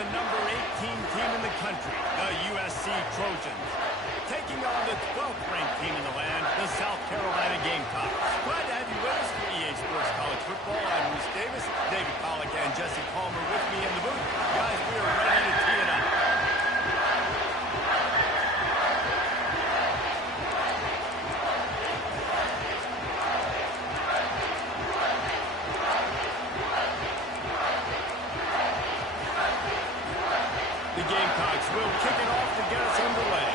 the number 18 team in the country, the USC Trojans, taking on the 12th ranked team in the land, the South Carolina Gamecocks. Glad to have you with us for EA Sports College Football. I'm Bruce Davis, David Pollack, and Jesse Palmer with me in the booth. Guys, we are ready to tee it up. The Gamecocks will kick it off to get us underway.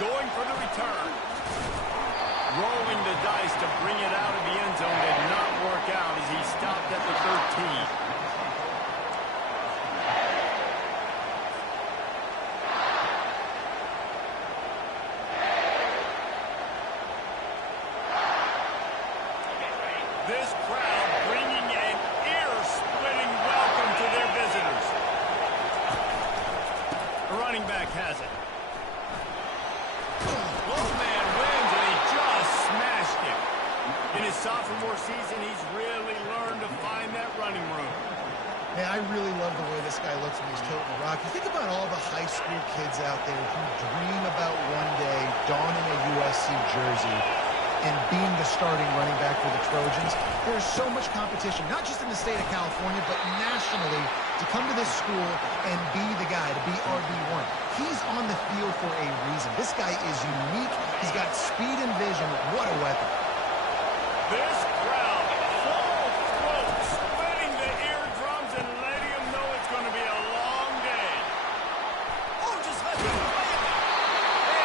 Going for the return. Rolling the dice to bring it out of the end zone did not work out as he stopped at the 13. This crowd bringing an ear-splitting welcome to their visitors. The running back has it. Low man wins, and he just smashed him. In his sophomore season, he's really learned to find that running room. Hey, I really love the way this guy looks when he's toting the rock. You think about all the high school kids out there who dream about one day donning a USC jersey and being the starting running back for the Trojans. There's so much competition, not just in the state of California, but nationally, to come to this school and be the guy, to be RB1. He's on the field for a reason. This guy is unique. He's got speed and vision. What a weapon. This crowd, full throat, splitting the eardrums and letting them know it's going to be a long day. Oh, just let him play it.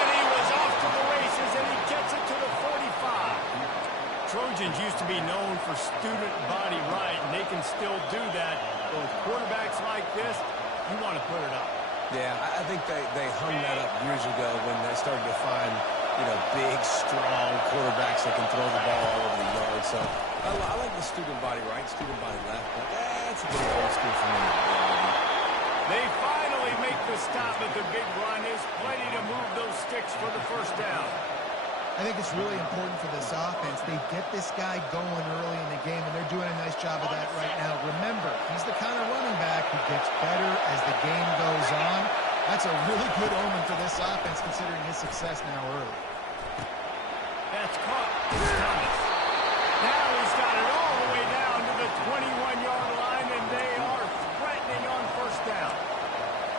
And he was off to the races, and he gets it to the 45. Trojans used to be known for student body right, and they can still do that. But with quarterbacks like this, you want to put it up. Yeah, I think they hung that up years ago when they started to find, big, strong quarterbacks that can throw the ball all over the yard. So I like the student body right, student body left, but that's a little old school for me. They finally make the stop, but the big run is plenty to move those sticks for the first down. I think it's really important for this offense. They get this guy going early in the game, and they're doing a nice job of that right now. Remember, he's the kind of running back who gets better as the game goes on. That's a really good omen for this offense, considering his success now early. That's caught. It's Thomas. Now he's got it all the way down to the 21-yard line, and they are threatening on first down.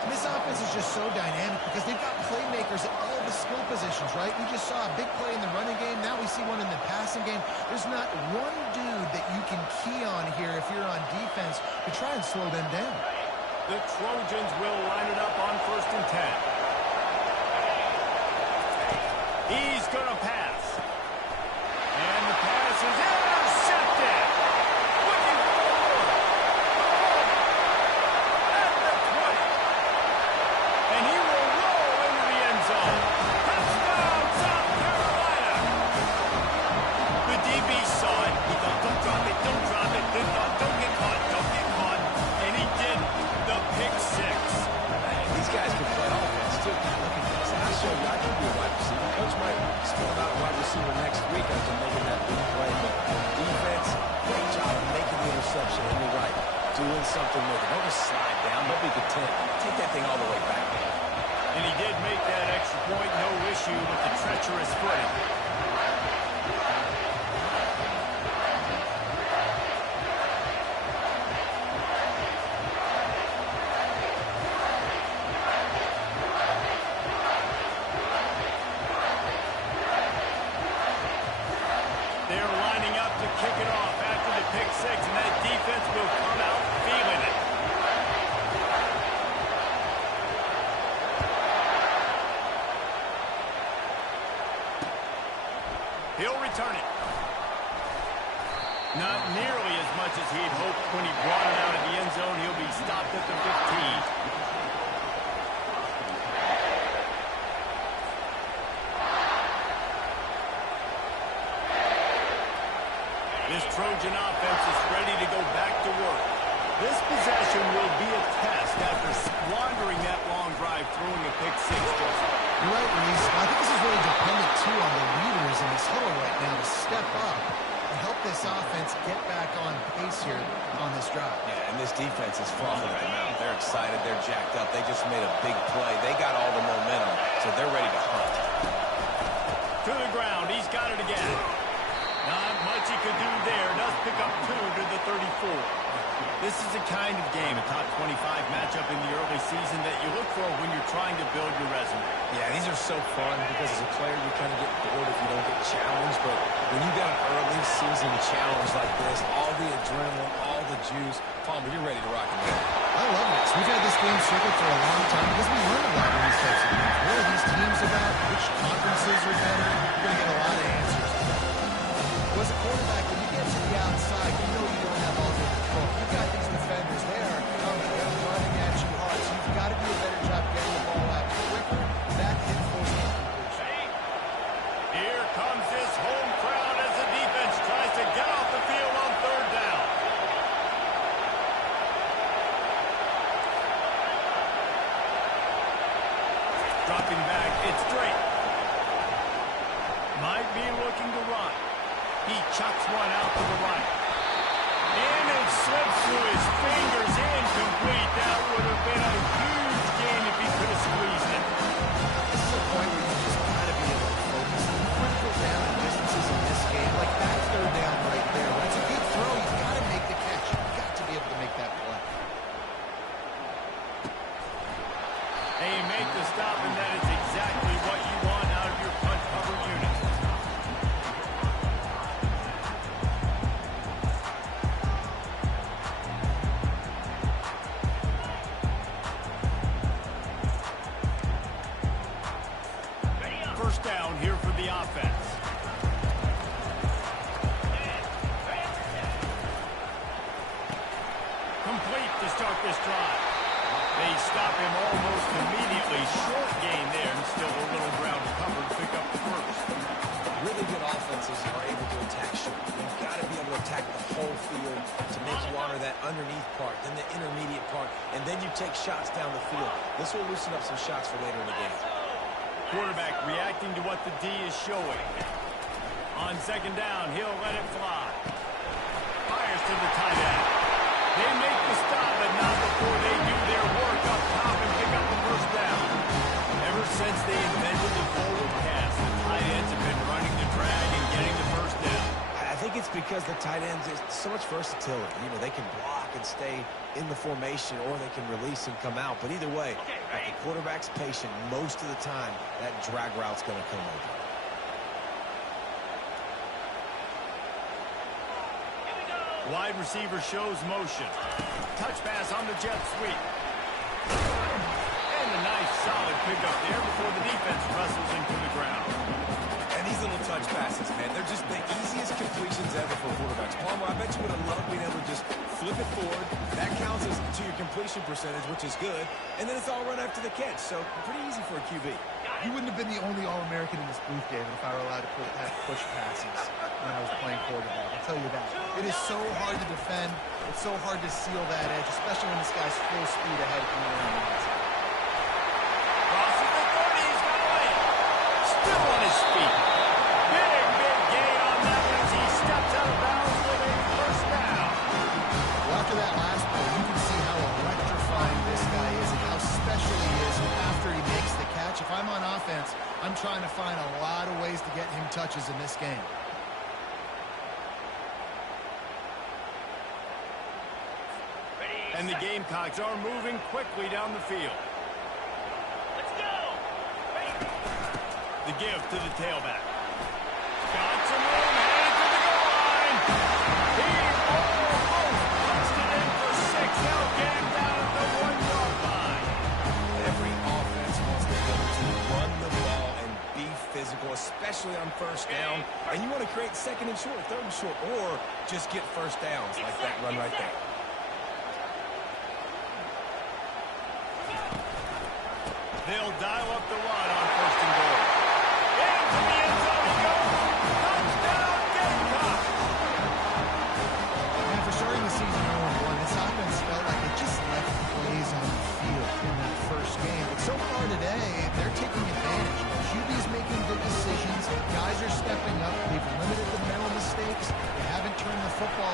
And this offense is just so dynamic because they've got playmakers at all the skill positions, right? We just saw a big play in the running game. Now we see one in the passing game. There's not one dude that you can key on here if you're on defense to try and slow them down. The Trojans will line it up on 1st and 10. He's going to pass. And the pass is intercepted. Looking forward. At the 20. And he will roll into the end zone. Touchdown, South Carolina. The DB saw it. He thought, don't drop it, don't drop it. Then thought, don't get caught, don't get caught. And he did the pick six. These guys can play offense, too. Look at this. I show you I can be a wide receiver. Coach might spell out wide receiver next week after making that big play. But defense, great job of making the interception. And you're right, doing something with it. Don't just slide down. Don't be content. Take that thing all the way back. And he did make that extra point, no issue with the treacherous footing. They're lining up to kick it off after the pick six, and that defense will come out feeling it. He'll return it. Not nearly as much as he'd hoped when he brought it out of the end zone. He'll be stopped at the 15. This Trojan offense is ready to go back to work. This possession will be a test after squandering that long drive throwing a pick six. You're right, Reese. I think this is really dependent, too, on the leaders in this let's get back on pace here on this drive. Yeah, and this defense is frothing at the mouth. They're excited. They're jacked up. They just made a big play. They got all the momentum, so they're ready to hunt. To the ground. He's got it again. Not much he could do there. Does pick up 2 to the 34. This is the kind of game, a top 25 matchup in the early season, that you look for when you're trying to build your resume. Yeah, these are so fun because as a player, you kind of get bored if you don't get challenged. But when you got an early season challenge like this, all the adrenaline, all the juice, Palmer, you're ready to rock and roll. I love this. We've had this game circled for a long time because we learn a lot in these types of games. What are these teams about? Which conferences are better? You're going to get a lot of answers to that. Well, as a quarterback, when you get to the outside, you know you don't have all the control. You've got these defenders there coming. They're running at you hard. So you've got to do a better job getting the ball out quicker. That can force the completion. Here comes this home crowd as the defense tries to get off the field on 3rd down. Dropping back, it's Drake. Might be looking to run. He chucks one out to the right. And it slips through his fingers, incomplete. That would have been a huge gain if he could have squeezed it. This is a point where you just got to be able to focus. Critical down and distances in this game, like that 3rd down right there. When it's a good throw, you've got to make the catch. You've got to be able to make that play. And you make the stop, and that is exactly what you want out of your punt cover unit. First down here for the offense. Complete to start this drive. They stop him almost immediately. Short gain there, and still a little ground to cover to pick up the first. Really good offenses are able to attack short. You've got to be able to attack the whole field to make you honor that underneath part, then the intermediate part, and then you take shots down the field. This will loosen up some shots for later in the game. Quarterback reacting to what the D is showing. On 2nd down, he'll let it fly. Fires to the tight end. They make the stop, but not before they do their work up top and pick up the first down. Ever since they invented the forward pass, the tight ends have been running the drag and getting the first down. I think it's because the tight ends, there's so much versatility. You know, they can block and stay in the formation, or they can release and come out. But either way, if the quarterback's patient, most of the time, that drag route's going to come over. Wide receiver shows motion. Touch pass on the jet sweep. And a nice solid pickup there before the defense wrestles into the ground. And these little touch passes, man, they're just the easiest completions ever for quarterbacks. Palmer, I bet you would have loved being able to just flip it forward. That counts as to your completion percentage, which is good. And then it's all run after the catch. So pretty easy for a QB. You wouldn't have been the only All-American in this booth, David, if I were allowed to push passes when I was playing quarterback. I'll tell you that. It is so hard to defend. It's so hard to seal that edge, especially when this guy's full speed ahead from the outside. Crosses the 30. He's got away. Still on his feet. Big gain on that one as he steps out of bounds with a first down. Well, after that last play, you can see how electrifying this guy is and how special he is after he makes the catch. If I'm on offense, I'm trying to find a lot of ways to get him touches in this game. And the Gamecocks are moving quickly down the field. Let's go! The give to the tailback. Got some room, headed to the goal line. He almost punched it in for 6. Now get him down at the 1-yard line. Every offense wants to be able to run the ball and be physical, especially on first down. And you want to create 2nd and short, 3rd and short, or just get first downs like that run right there. They'll dial up the run on 1st and goal. Into the end zone he goes. Touchdown, Gamecocks! And for starting the season 0-1, this offense felt like it just left plays on the field in that first game. But so far today, they're taking advantage. QB's making good decisions. Guys are stepping up. They've limited the mental mistakes. They haven't turned the football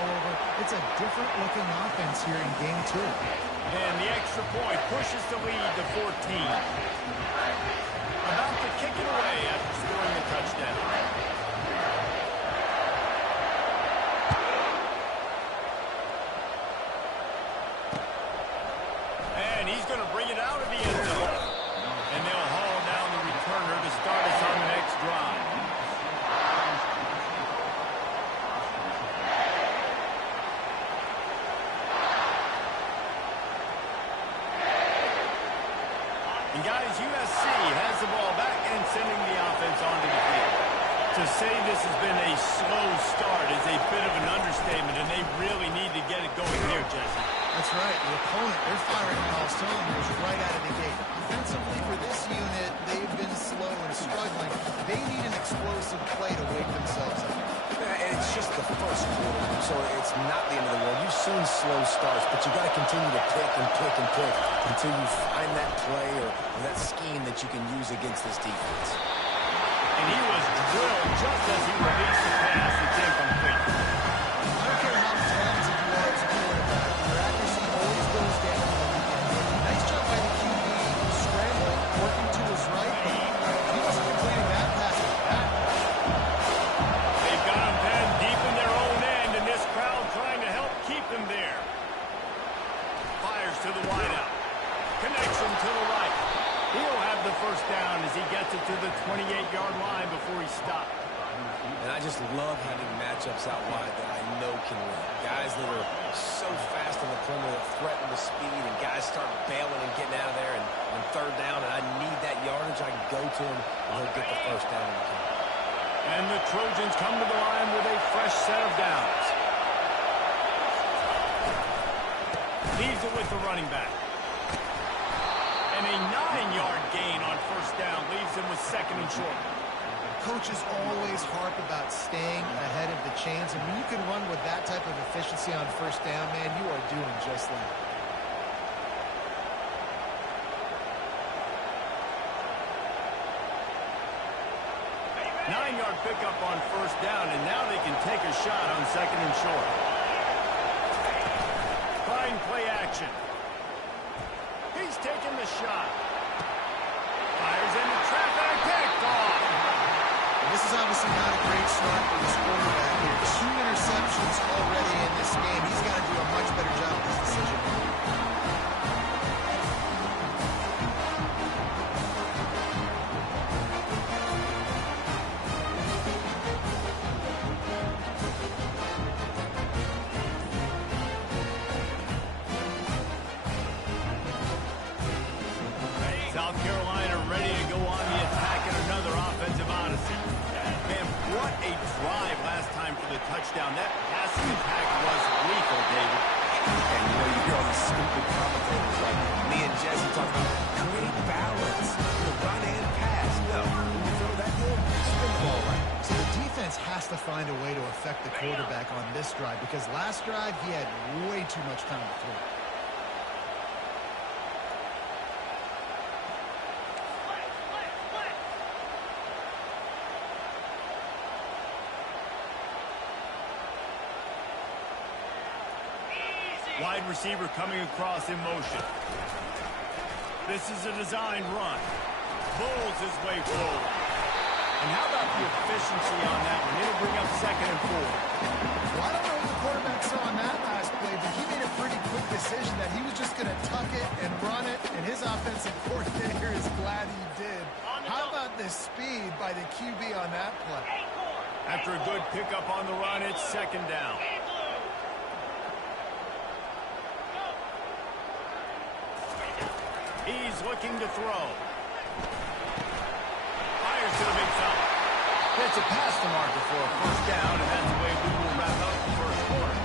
it's a different-looking offense here in Game 2. And the extra point pushes the lead to 14. About to kick it away after scoring a touchdown. And he's going to bring it out of the end zone. And they'll haul down the returner to start us on the next drive. And guys, USC has the ball back and sending the offense onto the field. To say this has been a slow start is a bit of an understatement, and they really need to get it going here, Jesse. That's right. The opponent, they're firing on all cylinders right out of the gate. Offensively, for this unit, they've been slow and struggling. They need an explosive play to wake themselves up. And it's just the first quarter, so it's not the end of the world. You've seen slow starts, but you got to continue to pick and pick and pick until you find that play or that scheme that you can use against this defense. And he was drilled just as he released the pass. It's incomplete. I don't care how talented you are as a quarterback. Your accuracy always goes down. Nice job by the QB, scrambling, working to his right, but he wasn't completing that pass with that. They've got him pinned deep in their own end, and this crowd trying to help keep him there. Fires to the wideout. Connection to the right. He'll have the first down as he gets it to the 28-yard line before he stopped. And I just love having matchups out wide that I know can win. Guys that are so fast on the perimeter that threaten the speed, and guys start bailing and getting out of there. And on third down, and I need that yardage, I can go to him, and he'll get the first down in the game. And the Trojans come to the line with a fresh set of downs. Leaves it with the running back. And a 9-yard gain on first down leaves him with second and short. Coaches always harp about staying ahead of the chains, and when you can run with that type of efficiency on first down, man, you are doing just that. Nine-yard pickup on first down, and now they can take a shot on second and short. Fine play action. He's taking the shot. Fires into traffic, picked off. This is obviously not a great start for this quarterback here. 2 interceptions already in this game. He's got to do a much better job with his decision. South Carolina ready to go on the attack in another offensive odyssey. Man, what a drive last time for the touchdown. That passing attack was lethal, David. And you know, you hear all these stupid commentators like me and Jesse talking about create balance, run and pass. No, when you throw that good, spin the ball right. So the defense has to find a way to affect the quarterback on this drive, because last drive he had way too much time to throw. Wide receiver coming across in motion. This is a designed run. Bulls his way forward. And how about the efficiency on that one? It'll bring up second and 4. Well, I don't know what the quarterback saw on that last play, but he made a pretty quick decision that he was just going to tuck it and run it, and his offensive coordinator is glad he did. How about the speed by the QB on that play? After a good pickup on the run, it's second down. He's looking to throw. Fires to the big fella. Gets it past the marker for a first down, and that's the way we will wrap up the first quarter.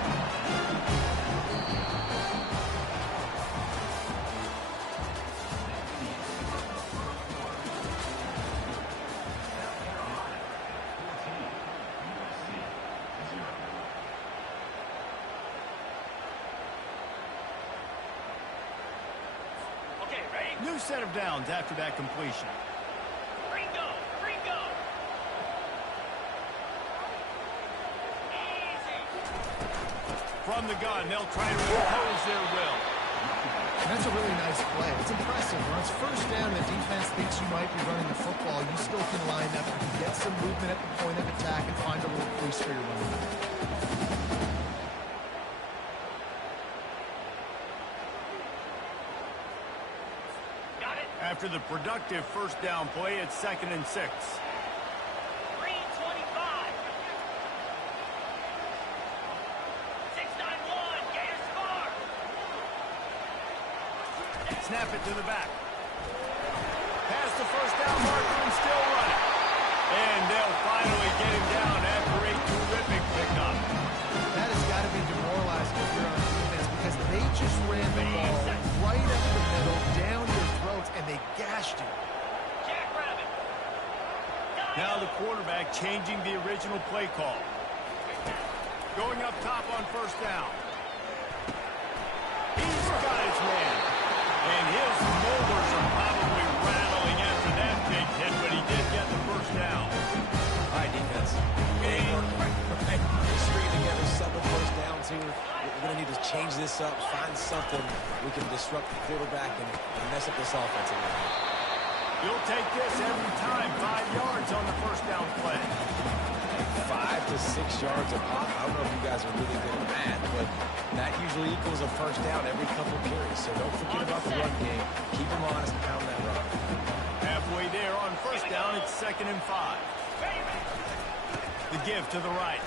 New set of downs after that completion. Ringo! Easy! From the gun, they'll try to impose their will. And that's a really nice play. It's impressive. When it's first down and the defense thinks you might be running the football, you still can line up and get some movement at the point of attack and find a little crease for your running back. After the productive first down play, it's 2nd and 6. Snap it to the back. Past the first down marker and still running. And they'll finally get him down after a terrific pickup. That has got to be demoralizing if you're on defense because they just ran the ball right up the middle, down your throats, and they gashed you. Now the quarterback changing the original play call. Going up top on first down. He's got his man. And his molars are probably rattling after that big hit, but he did get the first down. All right, defense. Hey, right. We're stringing together 7 first downs here. We're going to need to change this up, find something we can disrupt the quarterback and mess up this offense again. You'll take this every time. 5 yards on the first down play. 5 to 6 yards a pop. I don't know if you guys are really good at that, but that usually equals a first down every couple carries. So don't forget about the run game. Keep them honest and pound that run. Halfway there on first down, it's 2nd and 5. The give to the right.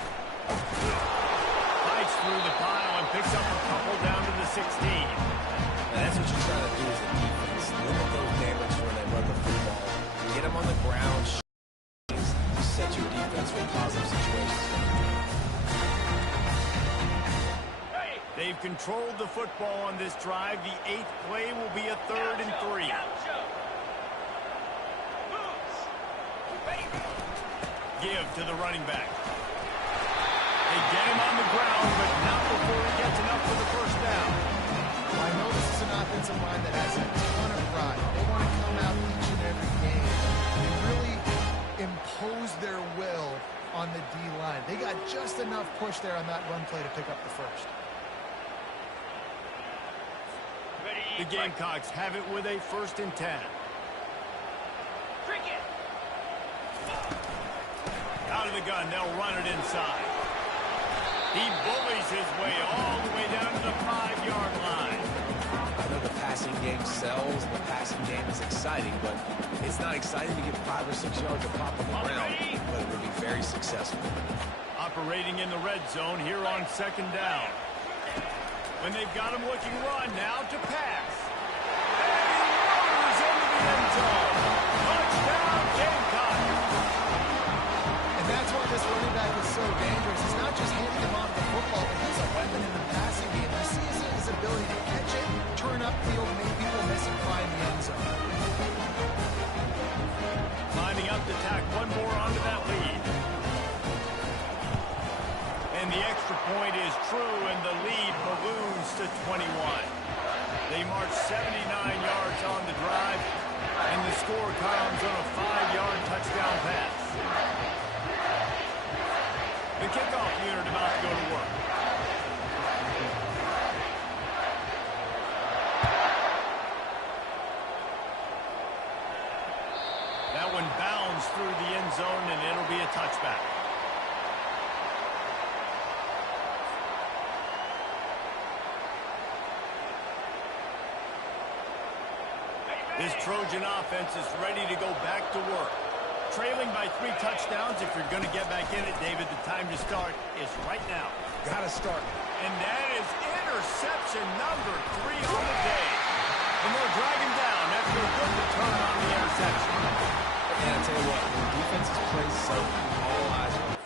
Fights through the pile and picks up a couple down to the 16. Now that's what you're trying to do as a defense. Limit those damage when they run the football. Get them on the ground. Set your defense for positive situations. They've controlled the football on this drive. The 8th play will be a 3rd and 3. Give to the running back. They get him on the ground, but not before he gets enough for the first down. Well, I know this is an offensive line that has a ton of pride. They want to come out each and every game and really impose their will on the D-line. They got just enough push there on that run play to pick up the first. The Gamecocks have it with a 1st and 10. Out of the gun, they'll run it inside. He bullies his way all the way down to the 5-yard line. I know the passing game sells, the passing game is exciting, but it's not exciting to get 5 or 6 yards of pop on the ground, but it would be very successful. Operating in the red zone here on 2nd down. When they've got him looking run, now to pass. And he roars into the end zone. Touchdown, Gamecocks. And that's why this running back is so dangerous. It's not just handing him off the football, but he's a weapon in the passing game. You see his ability to catch it, turn upfield, make people miss and find the end zone. Lining up to tack one more onto that lead. And the extra point is true, and the lead balloons to 21. They march 79 yards on the drive, and the score comes on a 5-yard touchdown pass. The kickoff unit about to go to work. That one bounds through the end zone, and it'll be a touchback. This Trojan offense is ready to go back to work. Trailing by 3 touchdowns, if you're going to get back in it, David, the time to start is right now. Got to start. And that is interception number 3 on the day. And they'll drag him down after a good return on the interception. And I tell you what, when defenses play so, all eyes are on.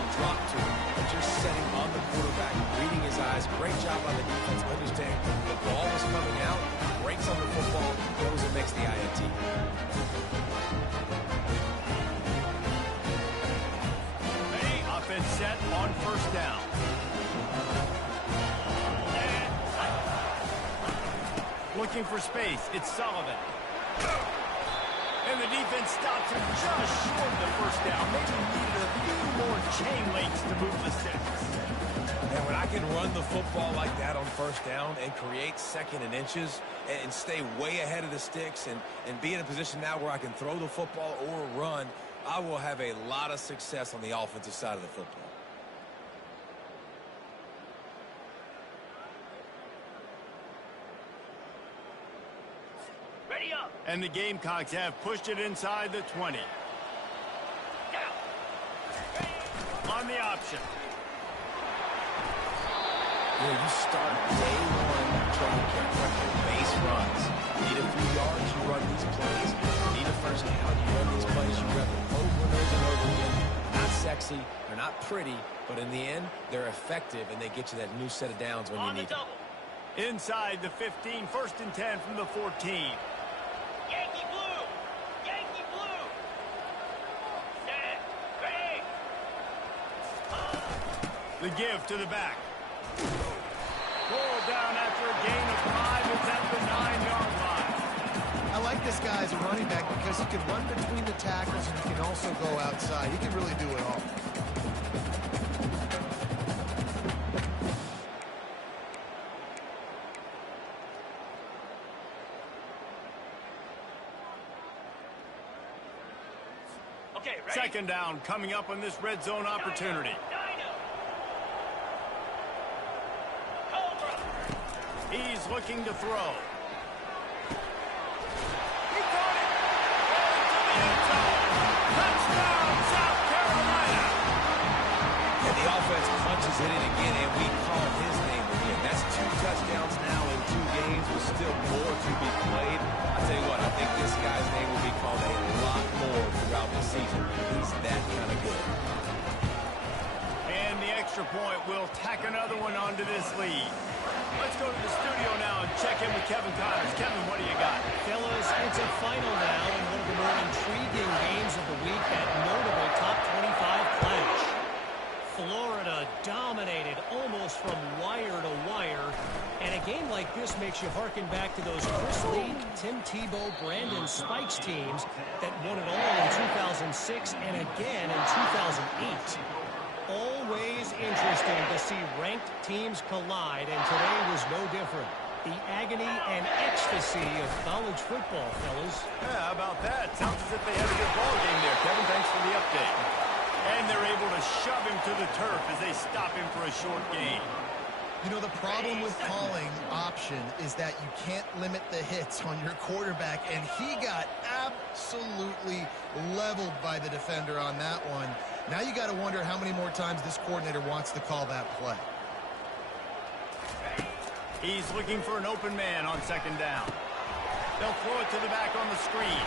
the drop to him, but you're setting on the quarterback, reading his eyes. Great job by the defense, understanding the ball was coming out, breaks on the football, goes and makes the INT. Offense set on first down. Looking for space. It's Sullivan. And the defense stops him just short of the first down. Maybe needed a few more chain links to move the sticks. And when I can run the football like that on first down and create second and inches and stay way ahead of the sticks and be in a position now where I can throw the football or run, I will have a lot of success on the offensive side of the football. Ready up. And the Gamecocks have pushed it inside the 20. Down. On the option. You start day one training camp right here. Base runs. Need a few yards, you run these plays. Need a first down, you run these plays. You run them over and over and over again. Not sexy, they're not pretty, but in the end, they're effective, and they get you that new set of downs when you need them. Inside the 15, first and 10 from the 14. Yankee blue! Yankee blue! Set! Ready! The give to the back. Pulled down after a gain of 5. It's at the 9-yard line. I like this guy as a running back because he can run between the tackles and he can also go outside. He can really do it all. Okay, ready? Second down coming up on this red zone opportunity. He's looking to throw. He got it! Into the end zone! Touchdown, South Carolina! And the offense punches it in again, and we call his name again. That's 2 touchdowns now in 2 games, with still more to be played. I tell you what, I think this guy's name will be called a lot more throughout the season. He's that kind of good. And the extra point will tack another one onto this lead. Let's go to the studio now and check in with Kevin Connors. Kevin, what do you got? Fellas, it's a final now in one of the more intriguing games of the week, that notable top 25 clash. Florida dominated almost from wire to wire, and a game like this makes you harken back to those Chris Leak, Tim Tebow, Brandon Spikes teams that won it all in 2006 and again in 2008. Always interesting to see ranked teams collide, and today was no different. The agony and ecstasy of college football, fellas. Yeah, how about that? Sounds as if they had a good ball game there, Kevin. Thanks for the update. And they're able to shove him to the turf as they stop him for a short gain. You know, the problem with calling option is that you can't limit the hits on your quarterback, and he got absolutely leveled by the defender on that one. Now you got to wonder how many more times this coordinator wants to call that play. He's looking for an open man on second down. They'll throw it to the back on the screen.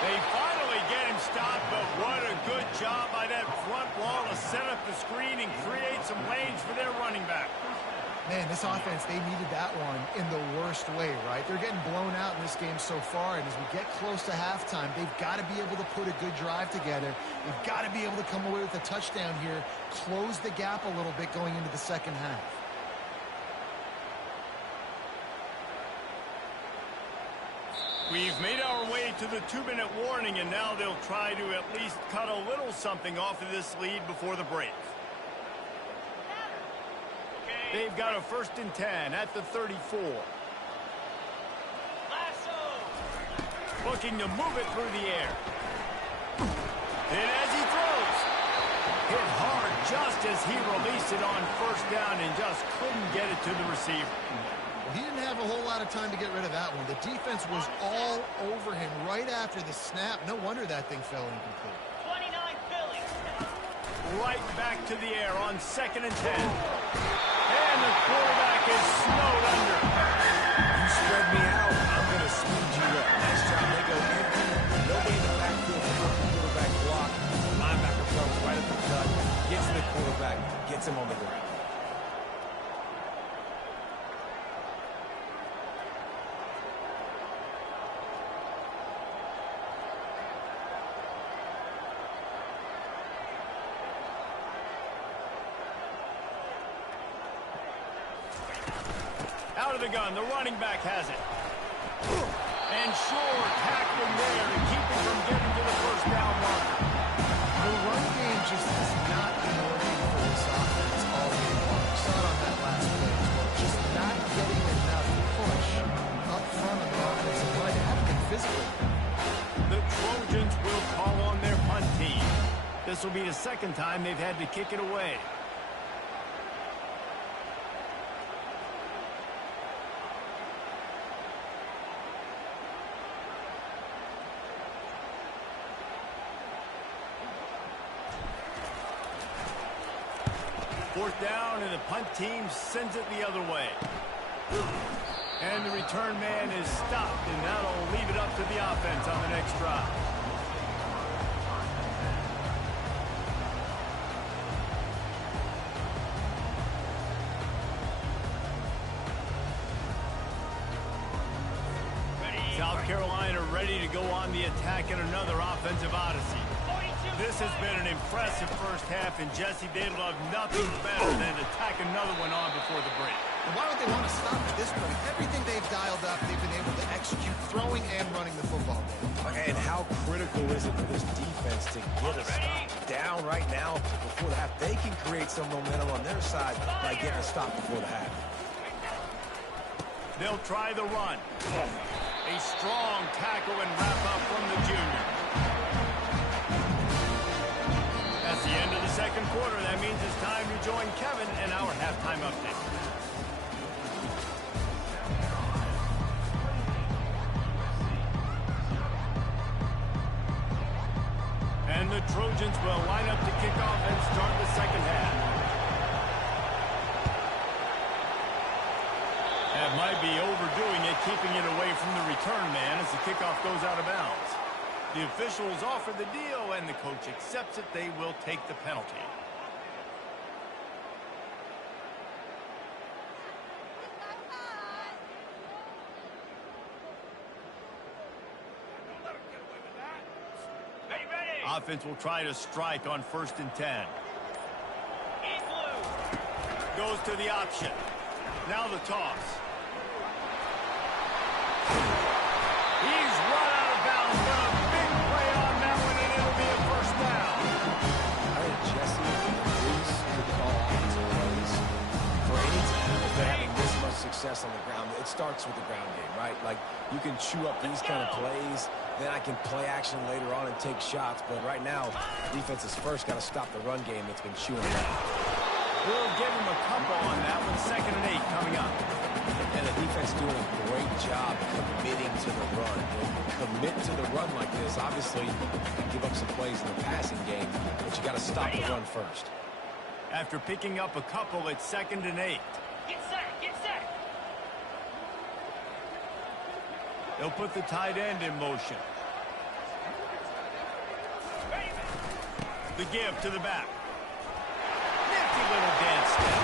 They finally get him stopped, but what a good job by that front wall to set up the screen and create some lanes for their running back. Man, this offense, they needed that one in the worst way, right? They're getting blown out in this game so far, and as we get close to halftime, they've got to be able to put a good drive together. They've got to be able to come away with a touchdown here, close the gap a little bit going into the second half. We've made our way to the 2-minute warning, and now they'll try to at least cut a little something off of this lead before the break. They've got a first and 10 at the 34. Looking to move it through the air. And as he throws, hit hard just as he released it on first down and just couldn't get it to the receiver. Well, he didn't have a whole lot of time to get rid of that one. The defense was all over him right after the snap. No wonder that thing fell incomplete. 29 Philly. Right back to the air on second and 10. And the quarterback is snowed under. You spread me out, I'm going to speed you up. Nice job. They go empty. Nobody in the backfield for the quarterback block. The linebacker comes right at the gets to the quarterback, gets him on the ground. Out of the gun, the running back has it. And sure, tackling there to keep him from getting to the first down marker. The run game just has not been working for this offense all game long. We saw it on that last play as well. Just not getting enough push up front on the offensive line. They haven't been physical. The Trojans will call on their punt team. This will be the second time they've had to kick it away. Fourth down, and the punt team sends it the other way. And the return man is stopped, and that'll leave it up to the offense on the next drive. South Carolina ready to go on the attack in another offensive odyssey. This has been an impressive first half, and Jesse, they'd love nothing better than to tack another one on before the break. And why don't they want to stop at this point? Everything they've dialed up, they've been able to execute throwing and running the football game. And how critical is it for this defense to get a stop down right now before the half? They can create some momentum on their side by getting a stop before the half. They'll try the run. A strong tackle and wrap up from the junior. That's the end of the second quarter. That means it's time to join Kevin and our halftime update. And the Trojans will line up to kick off and start the second half. That might be overdoing it, keeping it away from the return man as the kickoff goes out of bounds. The officials offer the deal, and the coach accepts it. They will take the penalty. Offense will try to strike on 1st and 10. Goes to the option. Now the toss. He's run out of bounds, but a big play on that one, and it'll be a first down. I think Jesse and Reese could call offensive plays for any team if they're having this much success on the ground. It starts with the ground game, right? Like, you can chew up these kind of plays, then I can play action later on and take shots. But right now, defense has first got to stop the run game that's been chewing it up. We'll give him a couple on that one. 2nd and 8 coming up. And the defense doing a great job committing to the run. When you commit to the run like this, obviously you can give up some plays in the passing game, but you got to stop the run first. After picking up a couple, it's 2nd and 8. Get set, get set. They'll put the tight end in motion. The give to the back. Nifty little dance step.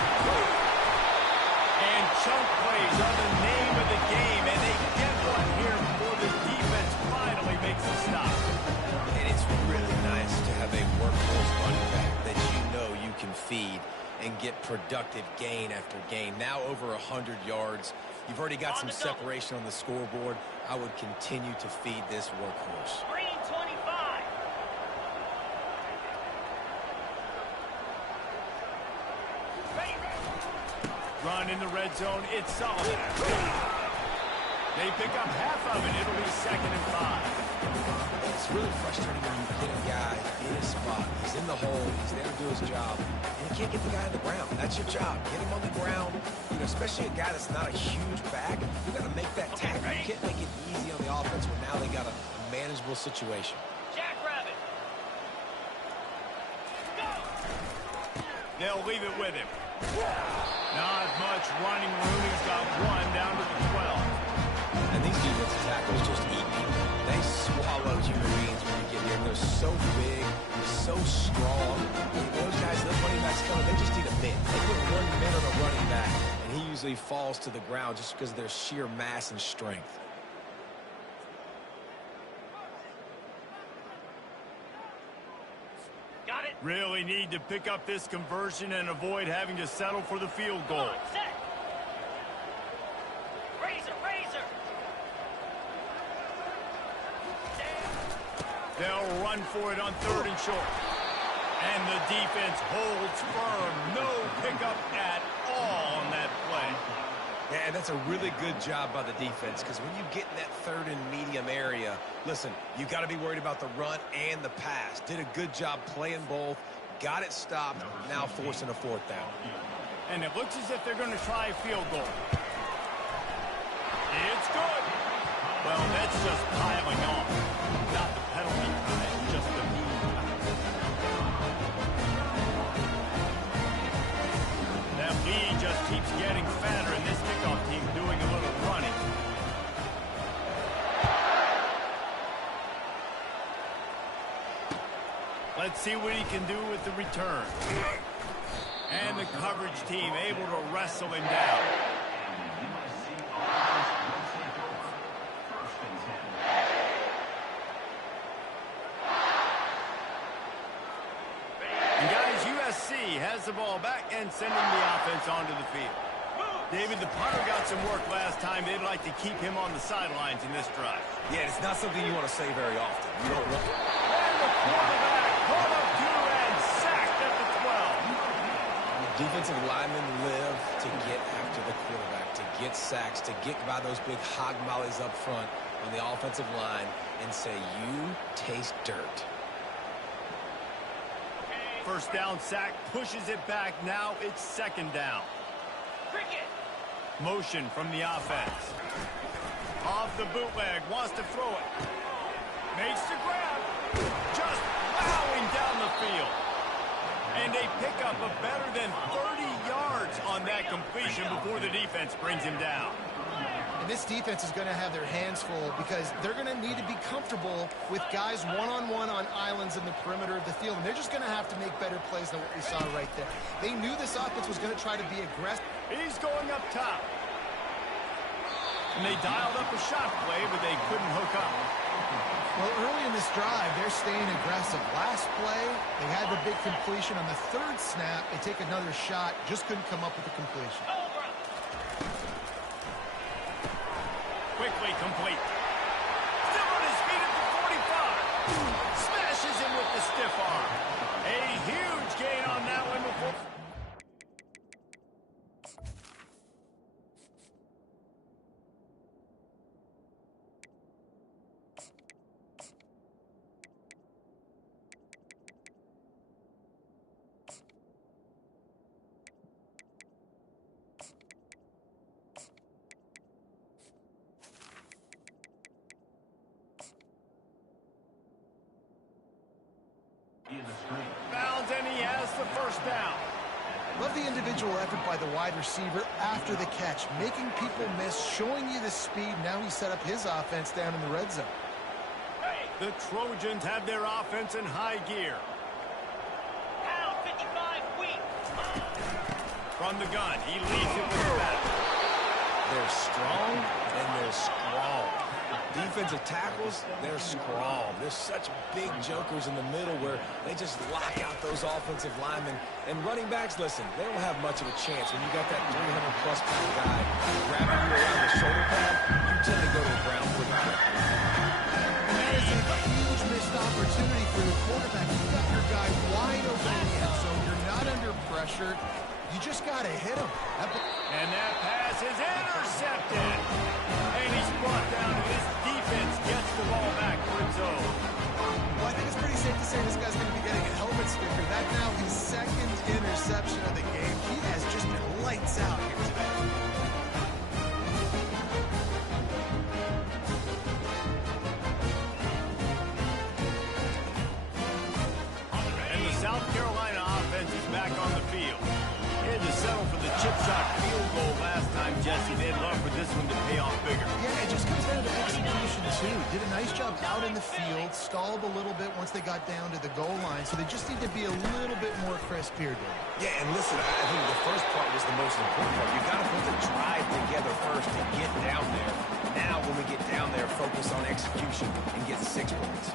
And chunk plays are the name of the game, and they get one here before the defense finally makes a stop. And it's really nice to have a workhorse running back that you know you can feed and get productive gain after gain. Now over 100 yards. You've already got some separation on the scoreboard. I would continue to feed this workhorse. Green 25. Run in the red zone. It's Sullivan. They pick up half of it. It'll be 2nd and 5. It's really frustrating when you get a guy in his spot. He's in the hole. He's there to do his job. And you can't get the guy on the ground. That's your job. Get him on the ground. You know, especially a guy that's not a huge back. You got to make that tackle. You can't make it easy on the offense when now they got a manageable situation. Jackrabbit. Go. They'll leave it with him. Not much running room. He's got one down to the 12. And these defensive tackles just eat people. They swallow human beings when you get here. They're so big, so strong. Those guys, those running backs coming, they just need a man. They put 1 man on a running back, and he usually falls to the ground just because of their sheer mass and strength. Got it. Really need to pick up this conversion and avoid having to settle for the field goal. Set. Razor, razor. They'll run for it on 3rd and short. And the defense holds firm. No pickup at all on that play. Yeah, and that's a really good job by the defense, because when you get in that 3rd and medium area, listen, you got to be worried about the run and the pass. Did a good job playing both, got it stopped, now forcing a 4th down. And it looks as if they're going to try a field goal. It's good. Well, that's just piling on. Not the penalty time, just the mean time. That lead just keeps getting fatter, and this kickoff team doing a little running. Let's see what he can do with the return. And the coverage team able to wrestle him down. And guys, USC has the ball back and sending the offense onto the field. David, the punter got some work last time. They'd like to keep him on the sidelines in this drive. Yeah, it's not something you want to say very often. You don't want to. And the quarterback caught up to and sacked at the 12. Defensive linemen live to get after the quarterback, to get sacks, to get by those big hog mollies up front on the offensive line and say, you taste dirt. 1st down sack, pushes it back. Now it's 2nd down. Cricket. Motion from the offense. Off the bootleg, wants to throw it. Makes the grab. Just plowing down the field. And a pickup of better than 30 yards on that completion before the defense brings him down. And this defense is going to have their hands full because they're going to need to be comfortable with guys one-on-one on islands in the perimeter of the field. And they're just going to have to make better plays than what we saw right there. They knew this offense was going to try to be aggressive. He's going up top. And they dialed up a shot play, but they couldn't hook up. Well, early in this drive, they're staying aggressive. Last play, they had the big completion. On the 3rd snap, they take another shot, just couldn't come up with the completion. Quickly complete. Still on his feet at the 45. Smashes him with the stiff arm. A huge gain on that one before. Bounds, and he has the 1st down. Love the individual effort by the wide receiver after the catch, making people miss, showing you the speed. Now he set up his offense down in the red zone. The Trojans have their offense in high gear. Pound 55 weak. From the gun, he leads it with the bat. They're strong and they're strong. Defensive tackles, they're scrawl. There's such big jokers in the middle where they just lock out those offensive linemen. And running backs, listen, they don't have much of a chance. When you got that 300-plus pound guy grabbing you around the shoulder pad, you tend to go to the ground pretty quick. That is a huge missed opportunity for the quarterback. You got your guy wide open in the end zone. You're not under pressure. You just got to hit him. And that pass is intercepted. And he's brought down, and this defense gets the ball back for its own. Well, I think it's pretty safe to say this guy's going to be getting a helmet sticker. That's now his 2nd interception of the game. He has just been lights out here today. And the South Carolina offense is back on the field. He had to settle for the chip shot field goal last time, Jesse. They'd love for this one to pay off bigger. Yeah, it just comes down to execution, too. Did a nice job out in the field, stalled a little bit once they got down to the goal line, so they just need to be a little bit more crisp here, Dave. Yeah, and listen, I think the first part was the most important part. You've got to put the drive together first to get down there. Now, when we get down there, focus on execution and get 6 points.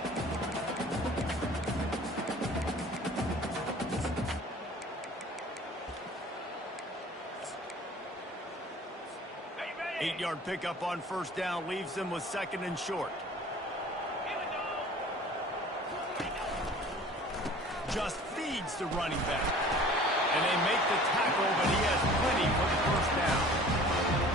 Hey, 8-yard pickup on first down leaves them with 2nd and short. here we go. Just feeds the running back. And they make the tackle, but he has plenty for the first down.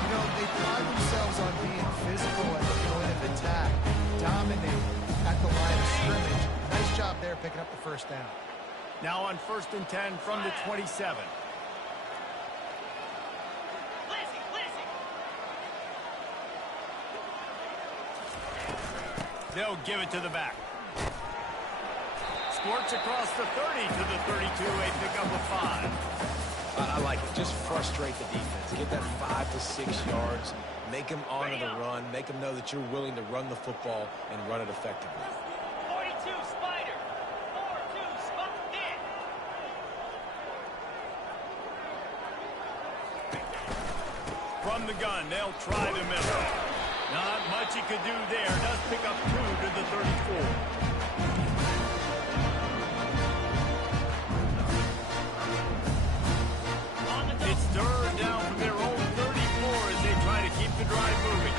You know, they pride themselves on being physical at the point of attack, dominate at the line of scrimmage. Nice job there picking up the first down. Now on 1st and 10 from the 27. Lizzie, Lizzie. They'll give it to the back. Squirts across the 30 to the 32, a pickup of 5. I like it. Just frustrate the defense. Get that 5 to 6 yards. Make them honor the run. Make them know that you're willing to run the football and run it effectively. 42 Spider. 4-2 Spot hit. From the gun, they'll try the middle. Not much he could do there. Does pick up 2 to the 34. It's 3rd down from their own 34 as they try to keep the drive moving.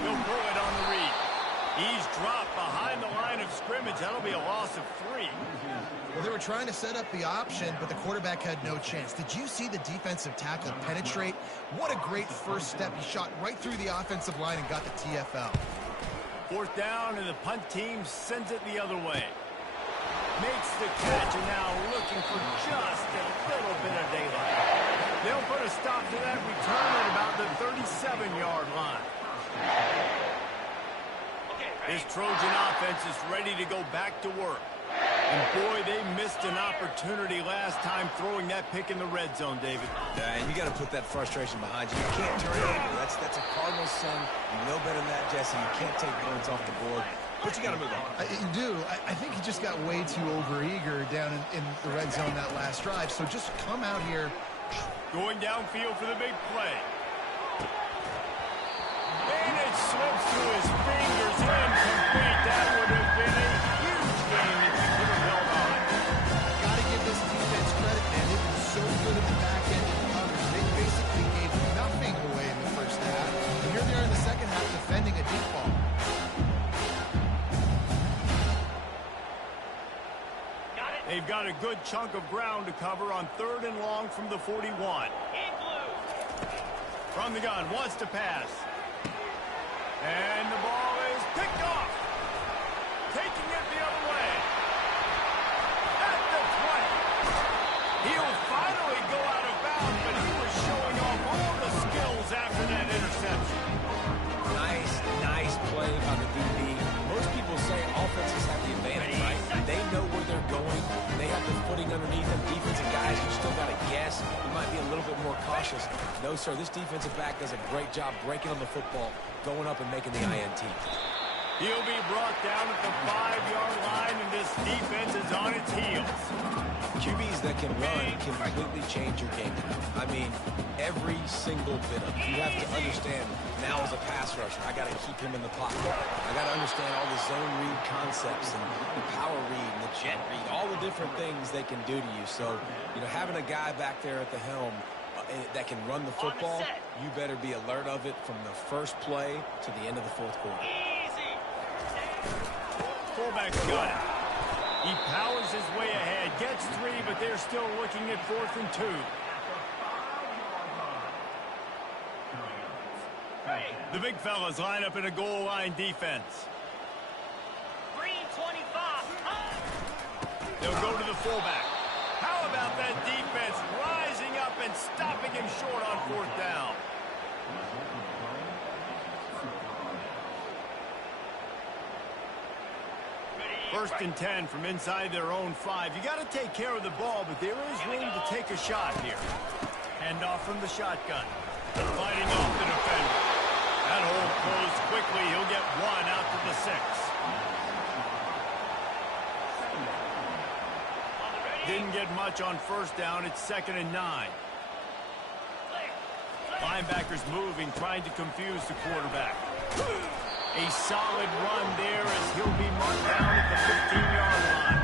They'll throw it on the read. He's dropped behind the line of scrimmage. That'll be a loss of 3. Well, they were trying to set up the option, but the quarterback had no chance. Did you see the defensive tackle penetrate? What a great first step. He shot right through the offensive line and got the TFL. 4th down, and the punt team sends it the other way. Makes the catch, and now looking for just a little bit of daylight. They'll put a stop to that return at about the 37-yard line. This Trojan offense is ready to go back to work. And boy, they missed an opportunity last time throwing that pick in the red zone, David. And you got to put that frustration behind you. You can't turn it over. That's a Cardinals sin. You know better than that, Jesse. You can't take points off the board. But you got to move on. You do. I think he just got way too overeager down in the red zone that last drive. So just come out here. Going downfield for the big play. And it slips through his fingers. Incomplete. That would have been a huge game if he could have held on. Got to give this defense credit, man. They've been so good in the back end of coverage. They basically gave nothing away in the first half. And here they are in the second half defending a deep ball. They've got a good chunk of ground to cover on 3rd and long from the 41. From the gun, wants to pass. And the ball is picked off. Taking it the other way. At the 20. He'll finally go out of bounds, but he was showing off all the skills after that interception. Nice play by the DB. Most people say offenses have the advantage, right? They know where they're going. They have the footing underneath them. Defensive guys, you still got to guess. You might be a little bit more cautious. No, sir, this defensive back does a great job breaking on the football, going up and making the INT. He'll be brought down at the 5-yard line, and this defense is on its heels. QBs that can run can completely change your game. I mean, every single bit of it. You have to understand, now as a pass rusher, I got to keep him in the pocket. I got to understand all the zone read concepts and the power read and the jet read, all the different things they can do to you. So, you know, having a guy back there at the helm that can run the football, you better be alert of it from the first play to the end of the 4th quarter. Fullback's got it. He powers his way ahead, gets 3, but they're still looking at 4th and 2. The big fellas line up in a goal line defense. Green 25. They'll go to the fullback. How about that defense rising up and stopping him short on 4th down? First and 10 from inside their own 5. You got to take care of the ball, but there is room to take a shot here. Hand off from the shotgun. Fighting off the defender. That hole closed quickly. He'll get 1 out to the 6. Didn't get much on first down. It's 2nd and 9. Linebackers moving, trying to confuse the quarterback. A solid run there as he'll be marked down at the 15-yard line.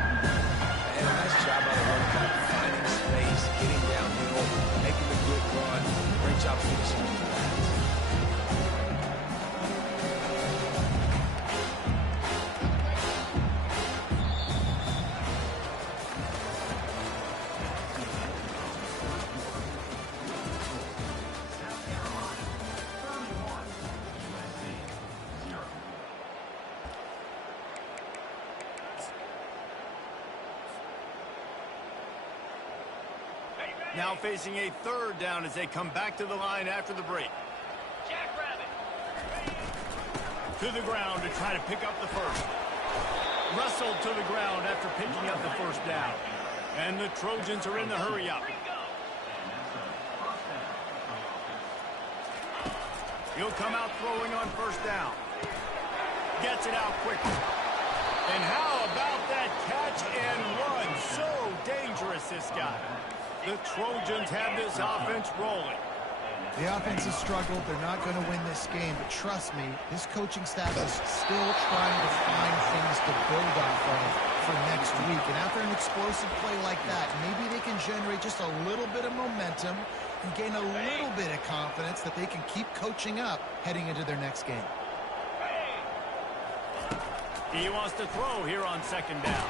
And a nice job by the running back, finding space, getting downhill, making a good run. Great job finishing with the pass. Now facing a 3rd down as they come back to the line after the break. Jackrabbit. To the ground to try to pick up the first. Wrestled to the ground after picking up the first down. And the Trojans are in the hurry up. He'll come out throwing on first down. Gets it out quickly. And how about that catch and run? So dangerous, this guy. The Trojans have this offense rolling. The offense has struggled. They're not going to win this game. But trust me, this coaching staff is still trying to find things to build off of for next week. And after an explosive play like that, maybe they can generate just a little bit of momentum and gain a little bit of confidence that they can keep coaching up heading into their next game. He wants to throw here on 2nd down.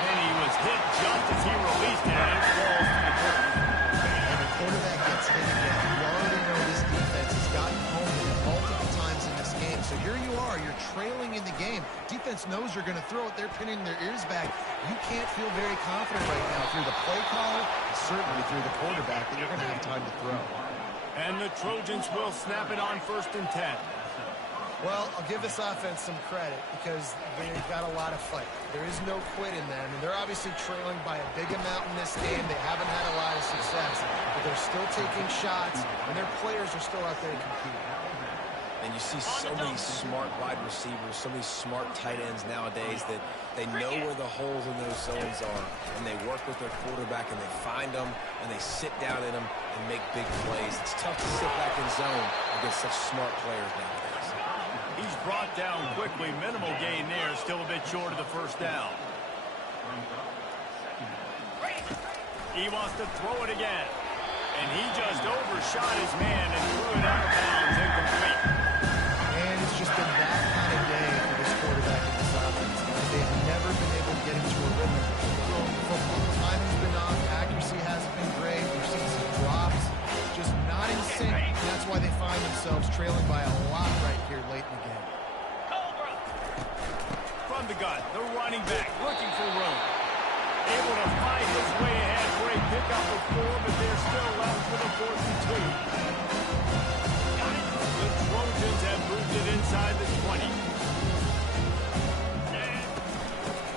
And he was hit just as he released it, and it falls to the ground. And the quarterback gets hit again. We already know this defense has gotten home with it multiple times in this game. So here you are, you're trailing in the game. Defense knows you're going to throw it. They're pinning their ears back. You can't feel very confident right now through the play caller, and certainly through the quarterback, that you're going to have time to throw. And the Trojans will snap it on 1st and 10. Well, I'll give this offense some credit because they've got a lot of fight. There is no quit in them, and they're obviously trailing by a big amount in this game. They haven't had a lot of success, but they're still taking shots, and their players are still out there competing. And you see so many smart wide receivers, so many smart tight ends nowadays that they know where the holes in those zones are, and they work with their quarterback, and they find them, and they sit down in them and make big plays. It's tough to sit back in zone against such smart players nowadays. He's brought down quickly. Minimal gain there. Still a bit short of the first down. He wants to throw it again. And he just overshot his man and threw it out of bounds, incomplete. And it's just been that kind of day for this quarterback in this offense. They've never been able to get into a rhythm throwing the football. Timing's been off. Accuracy hasn't been great. We've seen some drops. Just not in sync. And that's why they find themselves trailing by a lot right here late in the game. From the gun, the running back looking for room. Able to fight his way ahead for a pickup of 4, but they're still left with a 4th and 2. The Trojans have moved it inside the 20.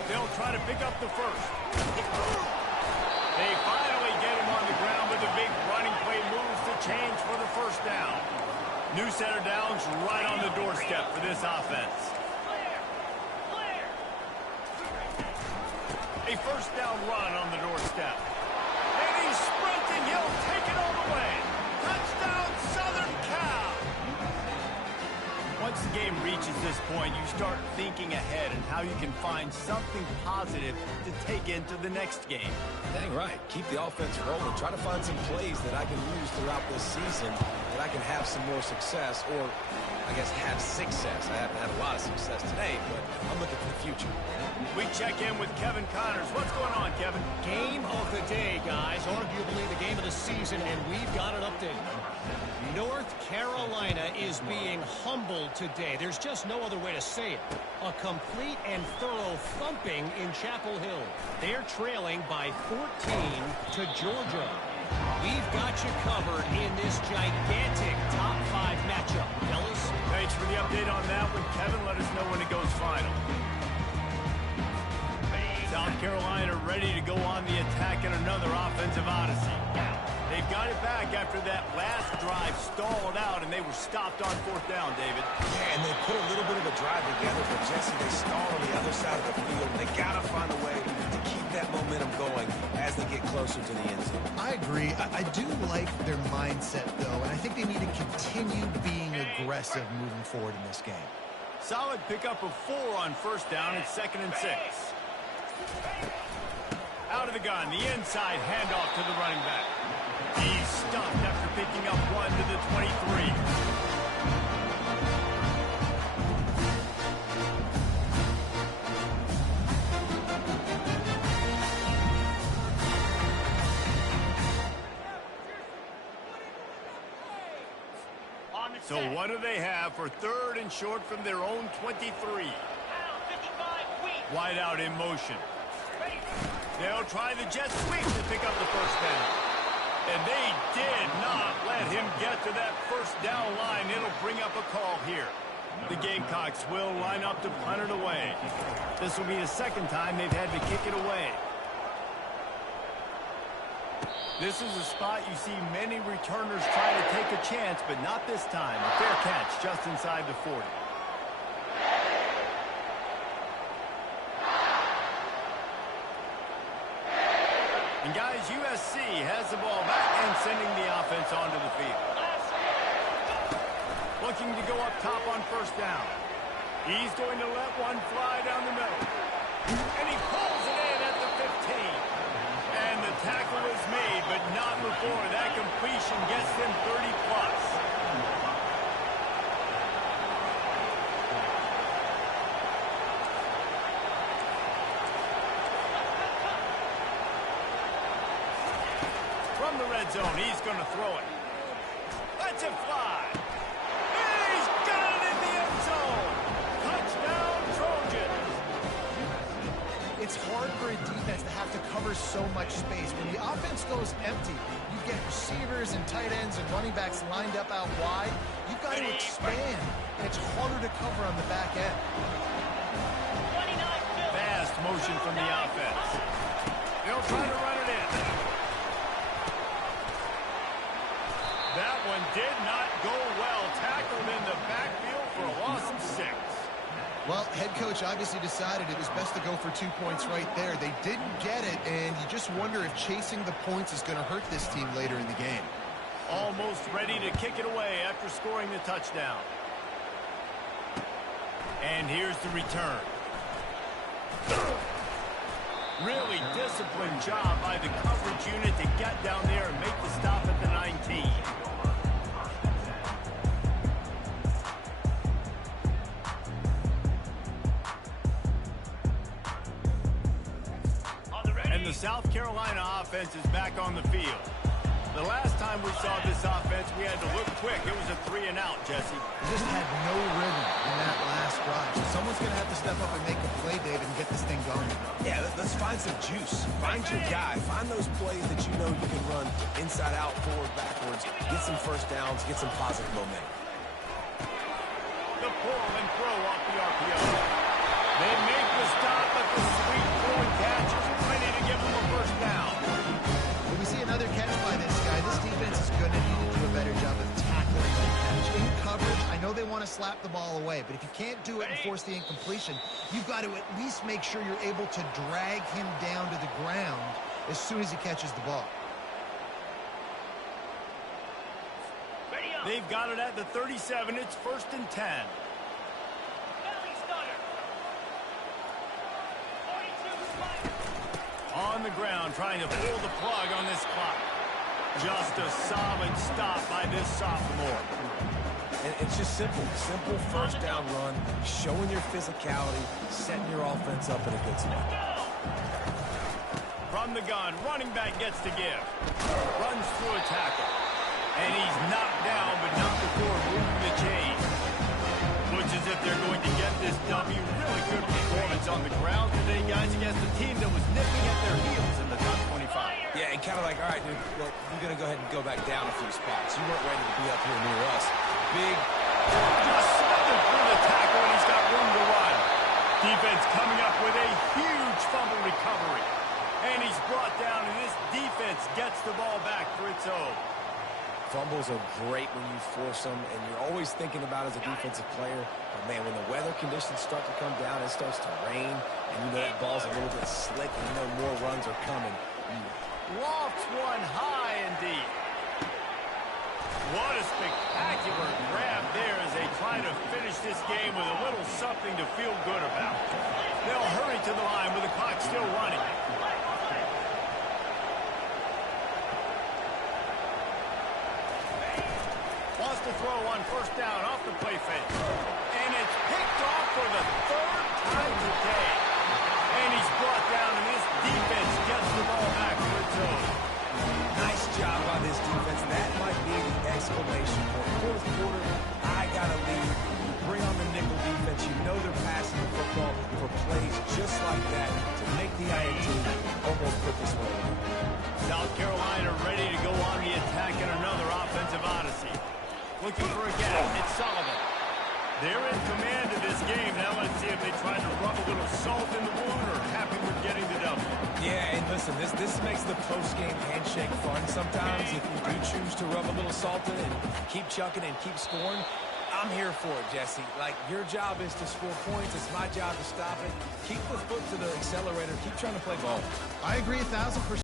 They'll try to pick up the first. They finally get him on the ground, but the big running play moves the chains for the first down. New set of downs right on the doorstep for this offense. A first down run on the doorstep. And he's sprinting. He'll take it all the way. Touchdown, Southern Cal. Once the game reaches this point, you start thinking ahead and how you can find something positive to take into the next game. Dang right. Keep the offense rolling. Try to find some plays that I can use throughout this season that I can have some more success, or I guess have success. I haven't had a lot of success today, but I'm looking for the future. We check in with Kevin Connors. What's going on, Kevin? Game of the day, guys. Arguably the game of the season, and we've got an update. North Carolina is being humbled today. There's just no other way to say it. A complete and thorough thumping in Chapel Hill. They're trailing by 14 to Georgia. We've got you covered in this gigantic top 5 matchup. Fellas? Thanks for the update on that one, Kevin. Let us know when it goes final. South Carolina ready to go on the attack in another offensive odyssey. They've got it back after that last drive stalled out, and they were stopped on fourth down, David. Yeah, and they put a little bit of a drive together, but Jesse, they stalled on the other side of the field. They got to find a way to keep that momentum going as they get closer to the end zone. I agree. I do like their mindset, though, and I think they need to continue being aggressive moving forward in this game. Solid pickup of 4 on first down. It's 2nd and 6. Out of the gun, the inside handoff to the running back. He's stuffed after picking up 1 to the 23. So what do they have for 3rd and short from their own 23? Wide out in motion. They'll try the jet sweep to pick up the first down. And they did not let him get to that first down line. It'll bring up a call here. The Gamecocks will line up to punt it away. This will be the 2nd time they've had to kick it away. This is a spot you see many returners try to take a chance, but not this time. A fair catch just inside the 40. And guys, USC has the ball back and sending the offense onto the field. Looking to go up top on first down. He's going to let one fly down the middle. And he pulls it in at the 15. And the tackle is made, but not before that completion gets them 30+. From the red zone, he's going to throw it. Lets it fly. He's got it in the end zone. Touchdown, Trojans. It's hard for a defense to have to cover so much space. When the offense goes empty, you get receivers and tight ends and running backs lined up out wide. You've got to expand, and it's harder to cover on the back end. Fast motion from the offense. They'll try to run it in. That one did not go well. Tackled in the backfield for a loss of 6. Well, head coach obviously decided it was best to go for 2 points right there. They didn't get it, and you just wonder if chasing the points is going to hurt this team later in the game. Almost ready to kick it away after scoring the touchdown. And here's the return. Really disciplined job by the coverage unit to get down there and make the stop at the 19. And the South Carolina offense is back on the field. The last time we saw this offense, we had to look quick. It was a 3 and out, Jesse. They just had no rhythm in that last drive. So someone's going to have to step up and make a play, David, and get this thing going. Yeah, let's find some juice. Find your guy. Find those plays that you know you can run inside out, forward, backwards. Get some first downs. Get some positive momentum. The pull and throw off the RPO. They make the stop, but the sweet throw and catch is ready to give them a first down. When we see another catch by this guy, this defense is going to need to do a better job of tackling the catch. In coverage, I know they want to slap the ball away, but if you can't do it and force the incompletion, you've got to at least make sure you're able to drag him down to the ground as soon as he catches the ball. They've got it at the 37. It's 1st and 10. On the ground, trying to pull the plug on this clock. Just a solid stop by this sophomore. And it's just simple first down run, showing your physicality, setting your offense up in a good spot. From the gun, running back gets to give. Runs through a tackle. And he's knocked down, but not before moving the chain. Looks as if they're going to get this W. Really good performance on the ground today, guys, against a team that was nipping at their heels in the top 25. Yeah, and kind of like, all right, dude, well, you're going to go ahead and go back down a few spots. You weren't ready to be up here near us. Big. Just slipping through the tackle, and he's got room to run. Defense coming up with a huge fumble recovery. And he's brought down, and this defense gets the ball back for its own. Fumbles are great when you force them, and you're always thinking about as a defensive player, but man, when the weather conditions start to come down, it starts to rain, and you know that ball's a little bit slick, and you know more runs are coming. Lofts one high and deep. What a spectacular grab there as they try to finish this game with a little something to feel good about. They'll hurry to the line with the clock still running. Wants to throw on first down off the play fake. And it's picked off for the third time today. And he's brought down, and this defense gets the ball back for its own. Nice job by this defense. That might be the exclamation point. Fourth quarter, I got to lead. You bring on the nickel defense. You know they're passing the football for plays just like that to make the INT almost put this one away. South Carolina ready to go on the attack in another offensive odyssey. Looking for a gap. It's Sullivan. They're in command of this game. Now let's see if they try to rub a little salt in the wound or happy with getting the double. Yeah, and listen, this makes the post-game handshake fun sometimes. If you do choose to rub a little salt in and keep chucking and keep scoring, I'm here for it, Jesse. Like, your job is to score points. It's my job to stop it. Keep the foot to the accelerator. Keep trying to play ball. I agree 1,000%.